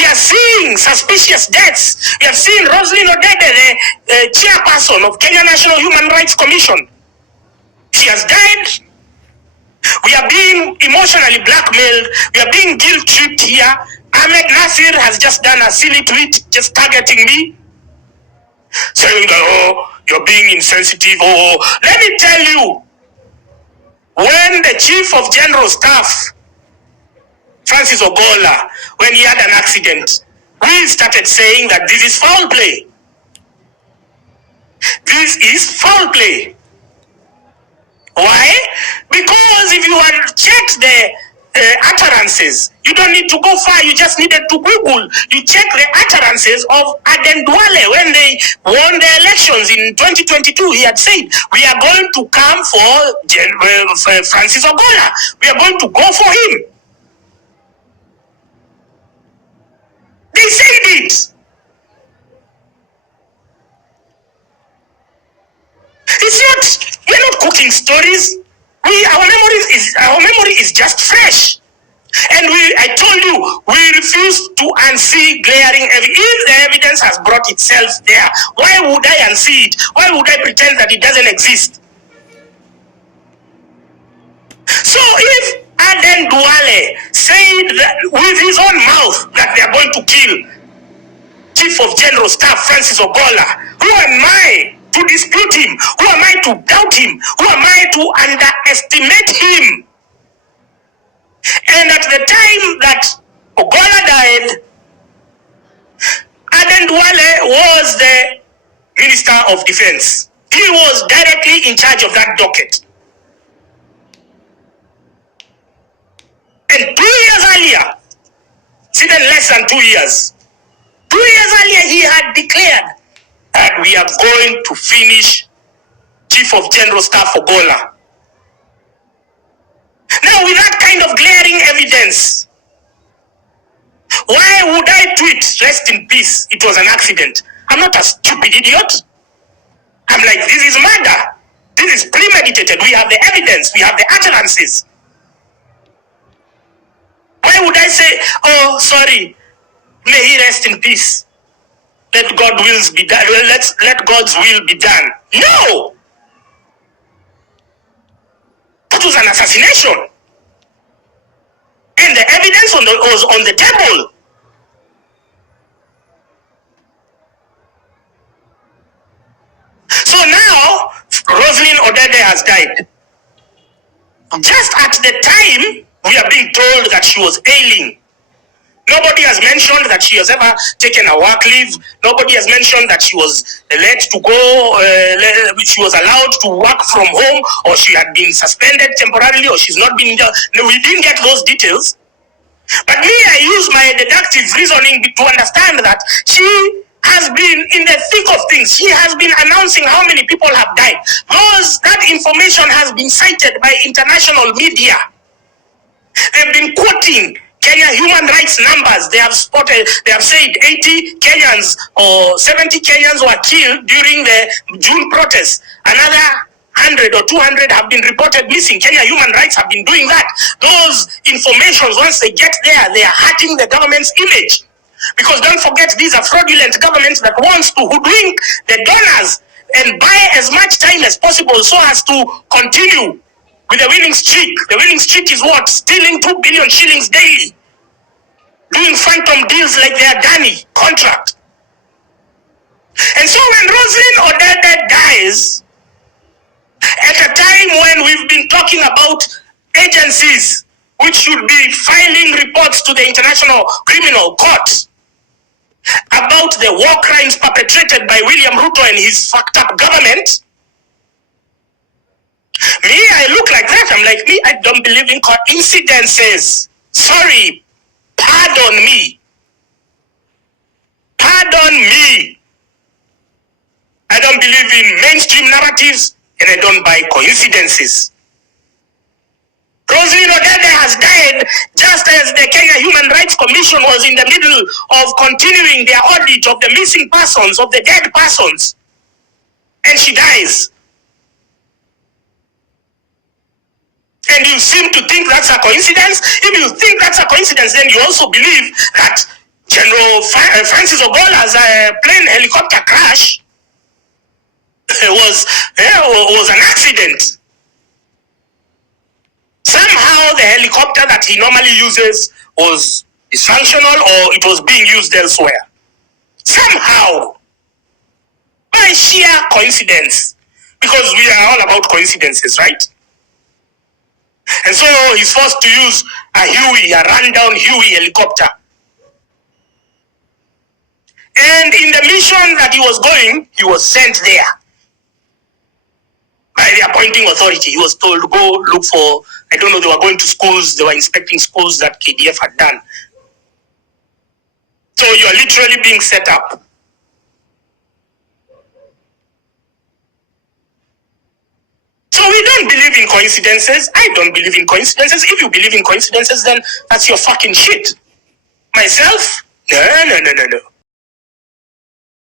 We are seeing suspicious deaths. We have seen Roseline Odede, the chairperson of Kenya National Human Rights Commission. She has died. We are being emotionally blackmailed. We are being guilt-tripped here. Ahmed Nasir has just done a silly tweet just targeting me, saying that, oh, you're being insensitive. Oh, let me tell you, when the Chief of General Staff, Francis Ogolla, when he had an accident, we started saying that this is foul play. This is foul play. Why? Because if you had checked the utterances, you don't need to go far, you just needed to Google. You check the utterances of Aden Duale when they won the elections in 2022. He had said, we are going to come for Francis Ogolla. We are going to go for him. They said it. It's not, we're not cooking stories. Our memory is just fresh. And I told you, we refuse to unsee glaring evidence. If the evidence has brought itself there, why would I unsee it? Why would I pretend that it doesn't exist? So if Aden Duale said that with his own mouth that they are going to kill Chief of General Staff Francis Ogolla, who am I to dispute him? Who am I to doubt him? Who am I to underestimate him? And at the time that Ogolla died, Aden Duale was the Minister of Defense. He was directly in charge of that docket. And 2 years earlier, it's even less than 2 years, 2 years earlier he had declared that we are going to finish Chief of General Staff Ogolla. Now, with that kind of glaring evidence, why would I tweet, rest in peace, it was an accident? I'm not a stupid idiot. I'm like, this is murder. This is premeditated. We have the evidence. We have the utterances. Why would I say, oh, sorry, may he rest in peace? Let God's will be done. Let God's will be done. No! That was an assassination. And the evidence was on the table. So now, Roseline Odede has died. Just at the time, we are being told that she was ailing. Nobody has mentioned that she has ever taken a work leave. Nobody has mentioned that she was let to go, she was allowed to work from home, or she had been suspended temporarily, or she's not been there. No, we didn't get those details. But me, I use my deductive reasoning to understand that she has been in the thick of things. She has been announcing how many people have died. That information has been cited by international media. They've been quoting Kenya human rights numbers. They have said 80 Kenyans or 70 Kenyans were killed during the June protests. Another 100 or 200 have been reported missing. Kenya human rights have been doing that. Those informations, once they get there, they are hurting the government's image. Because don't forget, these are fraudulent governments that wants to hoodwink the donors and buy as much time as possible so as to continue with the winning streak. The winning streak is what? Stealing 2 billion shillings daily. Doing phantom deals like their Dani contract. And so when Roseline Odede dies, at a time when we've been talking about agencies which should be filing reports to the International Criminal Court about the war crimes perpetrated by William Ruto and his fucked up government, me, I look like that. I'm like, me, I don't believe in coincidences. Sorry. Pardon me. Pardon me. I don't believe in mainstream narratives, and I don't buy coincidences. Roseline Odede has died just as the Kenya Human Rights Commission was in the middle of continuing their audit of the missing persons, of the dead persons. And she dies. And you seem to think that's a coincidence. If you think that's a coincidence, then you also believe that General Francis Ogolla's plane helicopter crash was an accident. Somehow the helicopter that he normally uses was dysfunctional, or it was being used elsewhere. Somehow, by sheer coincidence, because we are all about coincidences, right? And so he's forced to use a rundown Huey helicopter. And in the mission that he was going, he was sent there by the appointing authority. He was told, go look for, I don't know, they were going to schools, they were inspecting schools that KDF had done. So you are literally being set up. So we don't believe in coincidences. I don't believe in coincidences. If you believe in coincidences, then that's your fucking shit. Myself? No.